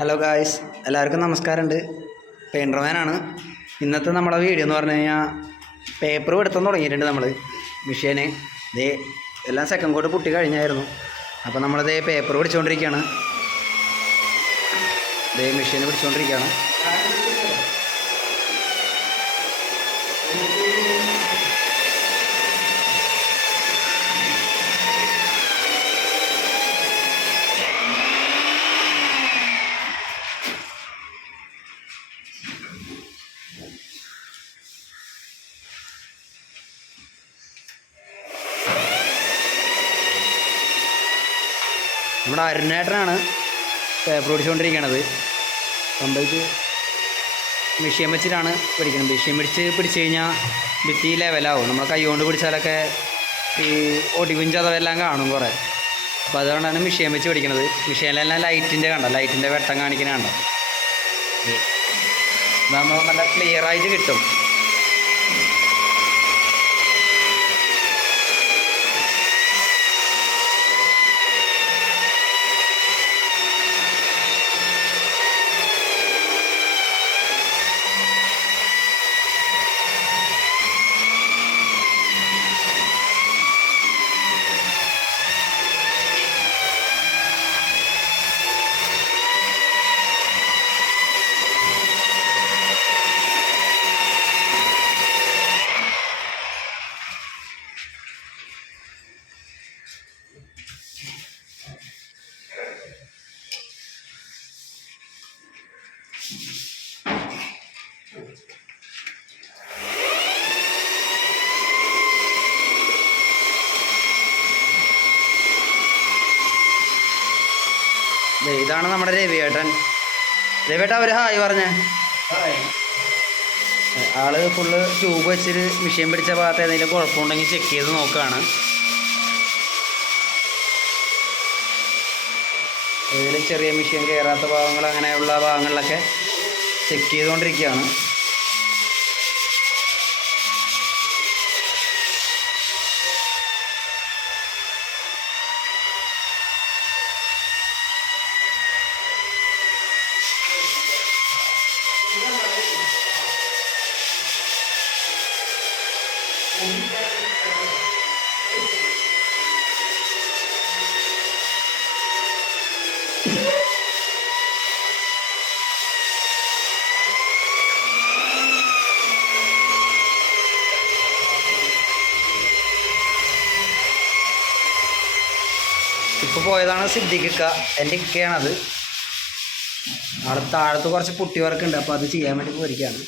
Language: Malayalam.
ഹലോ ഗായ്സ്, എല്ലാവർക്കും നമസ്കാരമുണ്ട്. പെയിൻറ്റർമാനാണ്. ഇന്നത്തെ നമ്മളെ വീഡിയോ എന്ന് പറഞ്ഞു കഴിഞ്ഞാൽ പേപ്പർ പിടുത്തം തുടങ്ങിയിട്ടുണ്ട്. നമ്മൾ മെഷീന് ഇതേ എല്ലാം സെക്കൻഡ് കോട്ട് പൊട്ടി കഴിഞ്ഞായിരുന്നു. അപ്പോൾ നമ്മളിതേ പേപ്പർ പിടിച്ചുകൊണ്ടിരിക്കുകയാണ്. ഇതേ മെഷീന് പിടിച്ചുകൊണ്ടിരിക്കുകയാണ്. നമ്മുടെ അരുണേട്ടനാണ് പേപ്പർ പിടിച്ചുകൊണ്ടിരിക്കണത്. സംഭവിച്ച് മെഷീൻ വെച്ചിട്ടാണ് പിടിക്കുന്നത്. മെഷീൻ പിടിച്ച് കഴിഞ്ഞാൽ ഭിത്തി ലെവലാവും. നമ്മൾ കൈ കൊണ്ട് പിടിച്ചാലൊക്കെ ഈ ഒടിവും ചതവെല്ലാം കാണും കുറേ. അപ്പോൾ അതുകൊണ്ടാണ് മെഷീൻ വെച്ച് പിടിക്കുന്നത്. മെഷീനിലെല്ലാം ലൈറ്റിൻ്റെ വെട്ടം കാണിക്കുന്ന കണ്ടോ. ഇതാകുമ്പോൾ നല്ല ക്ലിയറായിട്ട് കിട്ടും. ഇതാണ് നമ്മുടെ രവിയേട്ടൻ. ഒരു ഹായ് പറഞ്ഞേ. ആള് ഫുള്ള് ട്യൂബ് വെച്ചിട്ട് മെഷീൻ പിടിച്ച ഭാഗത്ത് ഏതെങ്കിലും കുഴപ്പമുണ്ടെങ്കിൽ ചെക്ക് ചെയ്ത് നോക്കുകയാണ്. ഏതെങ്കിലും ചെറിയ മെഷീൻ കയറാത്ത ഭാഗങ്ങൾ അങ്ങനെയുള്ള ഭാഗങ്ങളിലൊക്കെ ചെക്ക് ചെയ്തുകൊണ്ടിരിക്കുകയാണ്. ഇപ്പോൾ പോയതാണ് സിദ്ദിഖിക്ക, എൻ്റെ ഇക്കയാണത്. അവിടെ താഴത്ത് കുറച്ച് പുട്ടി വർക്ക് ഉണ്ട്, അപ്പോൾ അത് ചെയ്യാൻ വേണ്ടി പോയിരിക്കുകയാണ്.